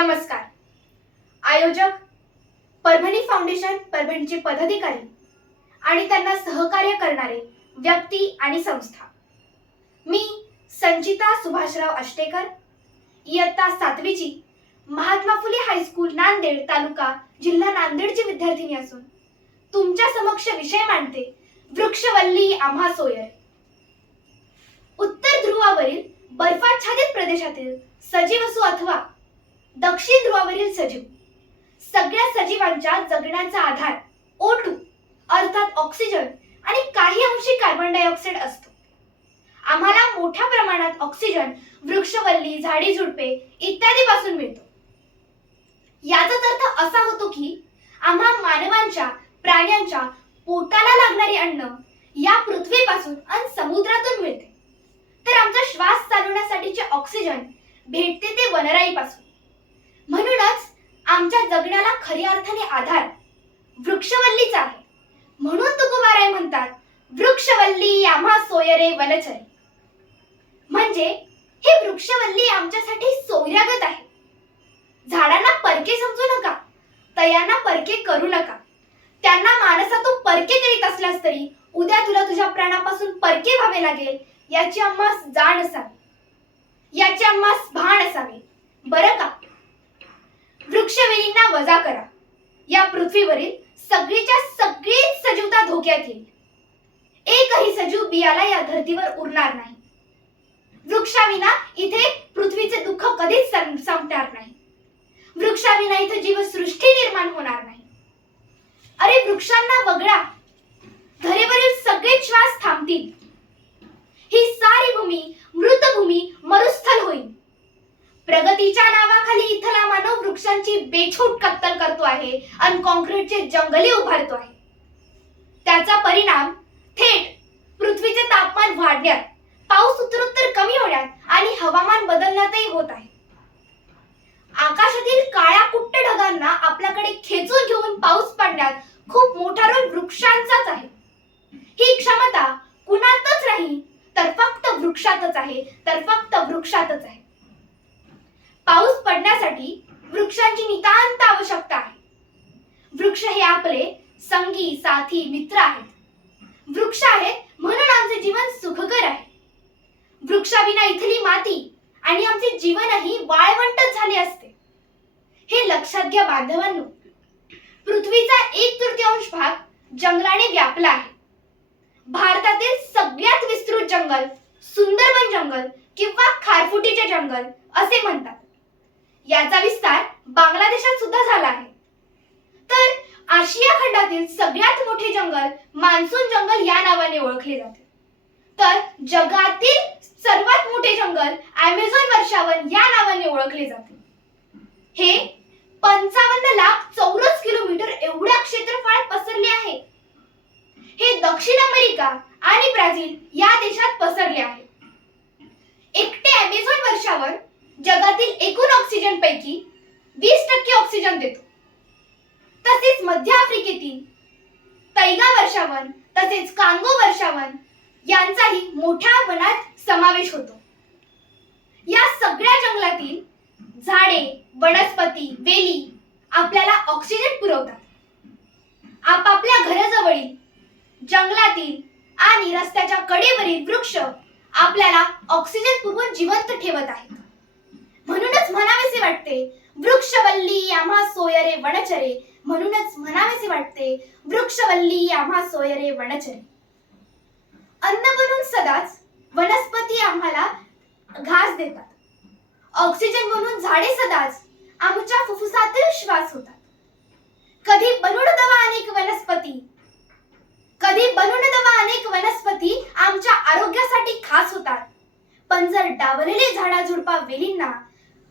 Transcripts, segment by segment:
नमस्कार. आयोजक परभणी फाउंडेशन परभणीचे पदाधिकारी आणि त्यांना सहकार्य करणारे व्यक्ती आणि संस्था. मी संचिता सुभाषराव अष्टेकर इयत्ता सातवीची महात्मा फुले हायस्कूल नांदेड तालुका जिल्हा नांदेडची विद्यार्थिनी असून तुमच्या समक्ष विषय मांडते वृक्षवल्ली आम्हा सोयर. उत्तर ध्रुवावरील बर्फाच्छादित प्रदेशातील सजीव असो अथवा दक्षिण ध्रुवावरील सजीव. सगळ्या सजीवांच्या जगण्याचा आधार ओ टू अर्थात ऑक्सिजन आणि काही अंशी कार्बन डायऑक्साईड असतो. आम्हाला मोठ्या प्रमाणात ऑक्सिजन वृक्षवल्ली झाडी झुडपे इत्यादी पासून मिळतो. याचाच अर्थ असा होतो की आम्हा मानवांच्या प्राण्यांच्या पोटाला लागणारे अन्न या पृथ्वीपासून आणि समुद्रातून मिळते. तर आमचा श्वास चालवण्यासाठीचे ऑक्सिजन भेटते ते वनराईपासून. म्हणूनच आमच्या जगण्याला खऱ्या अर्थाने आधार वृक्षवल्लीच आहे. म्हणून तुकोबाराय म्हणतात वृक्षवल्ली आम्हा सोयरे वनचरे. म्हणजे ही वृक्षवल्ली आमच्यासाठी सोयरागत आहे. झाडांना परके समजू नका तयांना परके करू नका. त्यांना माणसा तो परके करीत असलास तरी उद्या तुला तुझ्या प्राणापासून परके व्हावे लागेल याची आम्हास जाण असावी. याची आम्हास भान असावे बरं का मंडळींना वजा करा. या पृथ्वीवरील सगळीच्या सगळीच सजीवता धोक्यात येईल. एकही सजीव बियाला या धर्तीवर उरणार नाही. वृक्षाविना इथे पृथ्वीचे दुःख कधीच संपणार नाही. वृक्षाविना इथे जीवसृष्टी निर्माण होणार नाही. अरे वृक्षांना वगळा. धरेवरील सगळे श्वास थांबतील. वृक्षांची बेछूट कत्तल करतो आहे आणि कॉन्क्रीटचे जंगले उभारतो आहे. त्याचा परिणाम थेट पृथ्वीचे तापमान वाढण्यात पाऊस उत्तरोत्तर कमी होण्यात आणि हवामान बदलण्यातही होत आहे. आकाशातील काळ्या कुट्ट ढगांना आपल्याकडे खेचून घेऊन पाऊस पडण्यात खूप मोठा रोल वृक्षांचाच आहे. ही क्षमता कुणातच नाही तर फक्त वृक्षातच आहे तर फक्त वृक्षातच आहे. पाऊस पडण्यासाठी वृक्षांची नितांत आवश्यकता आहे वृक्ष हे आपले संगी साथी मित्र आहेत. वृक्ष आहेत म्हणून आमचे जीवन सुखकर आहे. वृक्षाविना इथली माती आणि आमचे जीवनही वाळवंटच झाले असते. हे लक्षात घ्या बांधवांनो. पृथ्वीचा एक तृतीयांश भाग जंगलाने व्यापला आहे. भारतातील सगळ्यात विस्तृत जंगल सुंदरबन जंगल किंवा खारफुटीचे जंगल असे म्हणतात. याचा विस्तार बांगलादेशात सुद्धा झाला आहे. तर आशिया खंडातील सगळ्यात मोठे जंगल मान्सून जंगल या नावाने ओळखले जाते. तर जगातील सर्वात मोठे जंगल अमेझॉन वर्षावन या नावाने ओळखले जाते. हे पंचावन्न लाख चौरस किलोमीटर एवढ्या क्षेत्रफळात पसरले आहे. हे दक्षिण अमेरिका आणि ब्राझील या देशात पसरले आहे. एकटे अमेझॉन वर्षावर जगातील एकूण ऑक्सिजन पैकी वीस टक्के ऑक्सिजन देतो. मध्य तैगा वर्षावन तसेच कांगो वर्षावन यांचाही मोठ्या वनात समावेश होतो. या सगळ्या जंगलातील झाडे वनस्पती वेली आपल्याला ऑक्सिजन पुरवतात. आपापल्या घराजवळील जंगलातील आणि रस्त्याच्या कडेवरील वृक्ष आपल्याला ऑक्सिजन पुरवून जिवंत ठेवत आहेत. म्हणूनच म्हणावेसे वाटते वृक्षवल्ली आम्हा सोयरे वनचरे म्हणूनच म्हणावेसे वाटते वृक्षवल्ली आम्हा सोयरे वनचरे. अन्न बनून सदाच वनस्पती आम्हाला घास देतात. ऑक्सिजन म्हणून झाडे सदाच आमच्या फुफ्फुसातील श्वास होतात. कधी बनून दवा अनेक वनस्पती कधी बनून दवा अनेक वनस्पती आमच्या आरोग्यासाठी खास होतात. पण जर डावलेले झाडा झुडपा वेलींना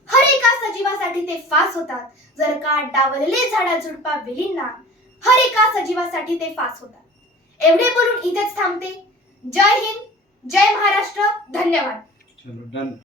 हर एका सजीवासाठी ते फास होतात. जर का डावलेले झाडा झुडपा विलींना हर एका सजीवासाठी ते फास होतात. एवढे बोलून इथेच थांबते. जय हिंद जय महाराष्ट्र धन्यवाद. चलो डन.